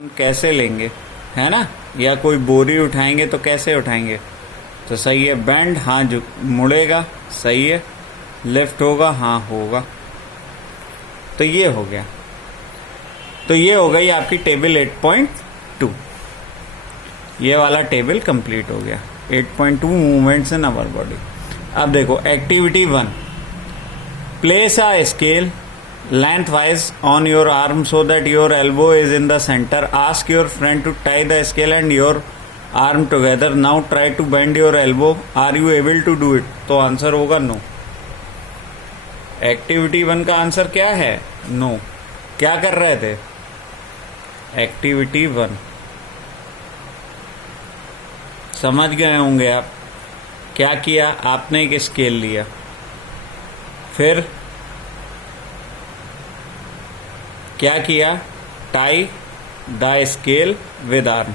कैसे लेंगे, है ना। या कोई बोरी उठाएंगे तो कैसे उठाएंगे। तो सही है बैंड, हाँ जो मुड़ेगा, सही है। लेफ्ट होगा, हाँ होगा। तो ये हो गया। तो ये हो गई आपकी टेबल 8.2। ये वाला टेबल कंप्लीट हो गया। 8.2 मूवमेंट्स इन अवर बॉडी। अब देखो activity 1, place a scale lengthwise on your arm so that your elbow is in the center. Ask your friend to tie the scale and your arm together. Now try to bend your elbow. Are you able to do it? तो answer होगा no. Activity 1 का answer क्या है? No. क्या कर रहे थे? Activity 1 समझ गए होंगे आप। क्या किया आपने? एक स्केल लिया, फिर क्या किया? Tie the scale with arm.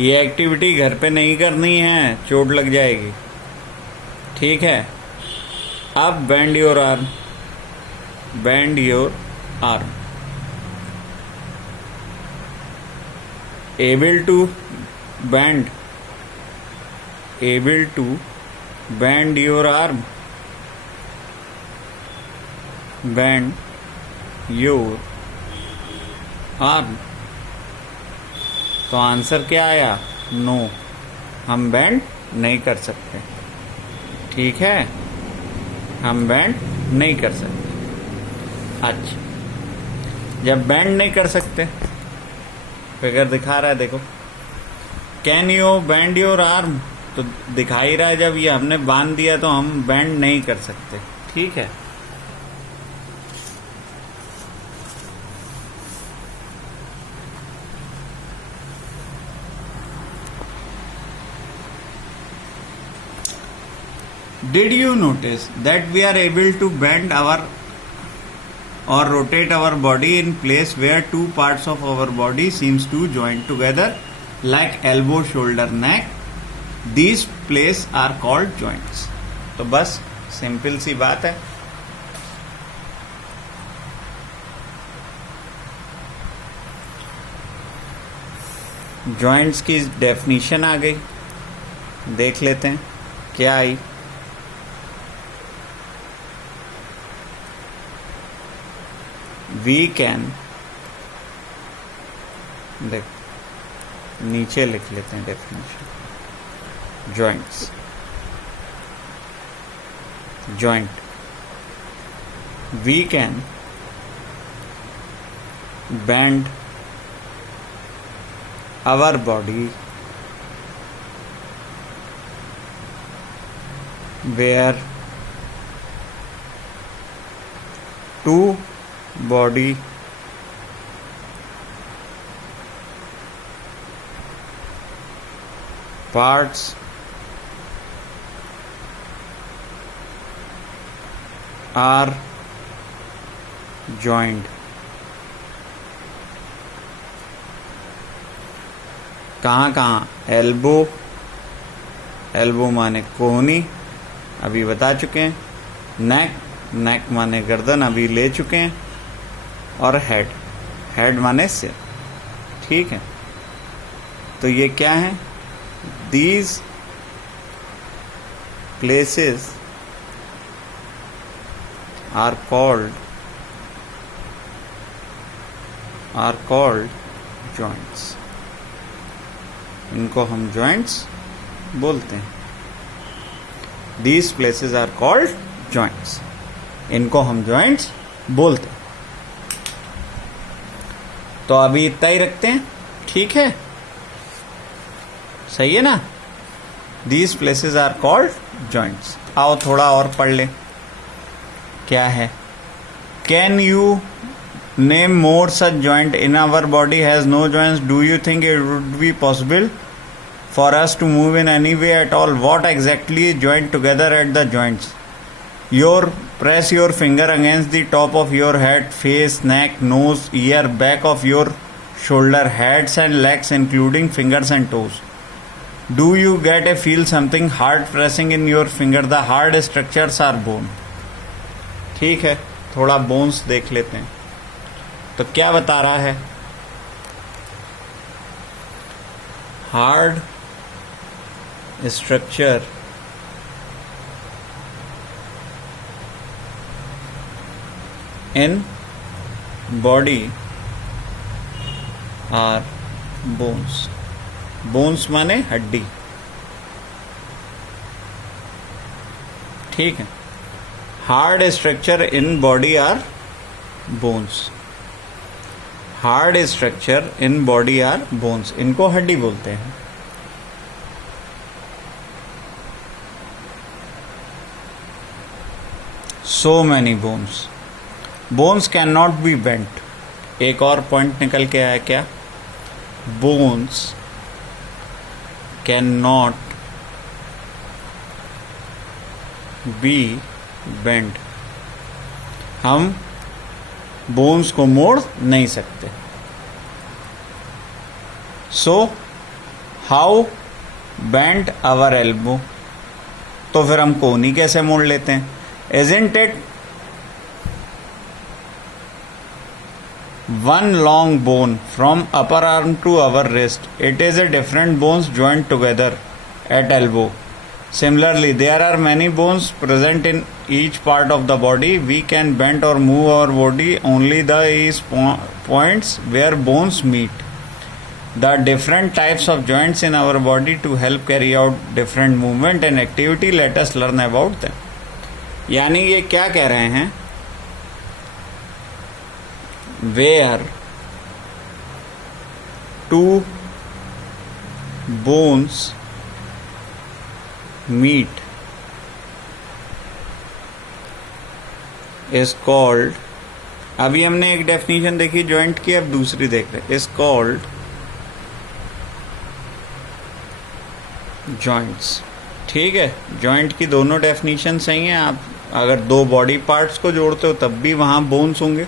ये एक्टिविटी घर पे नहीं करनी है, चोट लग जाएगी, ठीक है। अब bend your arm, bend your arm. Able to bend, able to bend your arm, bend your arm। तो आंसर क्या आया? नो, हम बेंड नहीं कर सकते, ठीक है, हम बेंड नहीं कर सकते। अच्छा, जब बेंड नहीं कर सकते, फिगर दिखा रहा है देखो, can you bend your arm, तो दिखा ही रहा है जब ये हमने बांध दिया तो हम बेंड नहीं कर सकते, ठीक है। Did you notice that we are able to bend our or rotate our body in place where two parts of our body seems to join together like elbow, shoulder, neck? These places are called joints। तो बस simple सी बात है। Joints की definition आ गई, देख लेते हैं क्या आई। वी कैन, देख नीचे लिख लेते हैं definition. joints, joint, we can bend our body where two body parts are joined। कहाँ कहाँ? एल्बो, एल्बो माने कोहनी, अभी बता चुके हैं। नेक, नेक माने गर्दन, अभी ले चुके हैं। और हेड, हेड माने सिर, ठीक है। तो ये क्या है? These places are called joints। इनको हम joints बोलते हैं। These places are called joints। इनको हम joints बोलते हैं। तो अभी इतना ही रखते हैं, ठीक है, सही है ना। These places are called joints। आओ थोड़ा और पढ़ लें। क्या है? Can you name more such joint in our body has no joints? Do you think it would be possible for us to move in any way at all? What exactly is joint together at the joints? Your press your finger against the top of your head, face, neck, nose, ear, back of your shoulder, heads and legs including fingers and toes. Do you get a feel something hard pressing in your finger? The hard structures are bone. ठीक है, थोड़ा bones देख लेते हैं। तो क्या बता रहा है? Hard structure in body are bones. Bones माने हड्डी, ठीक है। Hard structure in body are bones. Hard structure in body are bones, इनको हड्डी बोलते हैं। So many bones. Bones can not be bent. एक और पॉइंट निकल के आया क्या? Bones can not be bent. हम बोन्स को मोड़ नहीं सकते। So how bent our elbow. तो फिर हम कोहनी कैसे मोड़ लेते हैं? Isn't it one long bone from upper arm to our wrist? It is a different bones joined together at elbow. Similarly, there are many bones present in each part of the body. We can bend or move our body only these points where bones meet. The different types of joints in our body to help carry out different movement and activity. Let us learn about them. यानी ये क्या कह रहे हैं? Where two bones meet is called, अभी हमने एक definition देखी जॉइंट की, अब दूसरी देख रहे, is called जॉइंट्स। ठीक है, जॉइंट की दोनों डेफिनेशन सही हैं। आप अगर दो बॉडी पार्ट्स को जोड़ते हो तब भी वहां बोन्स होंगे।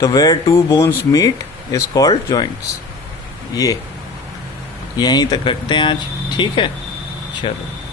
तो where two bones meet is called joints. ये यहीं तक रखते हैं आज, ठीक है, चलो।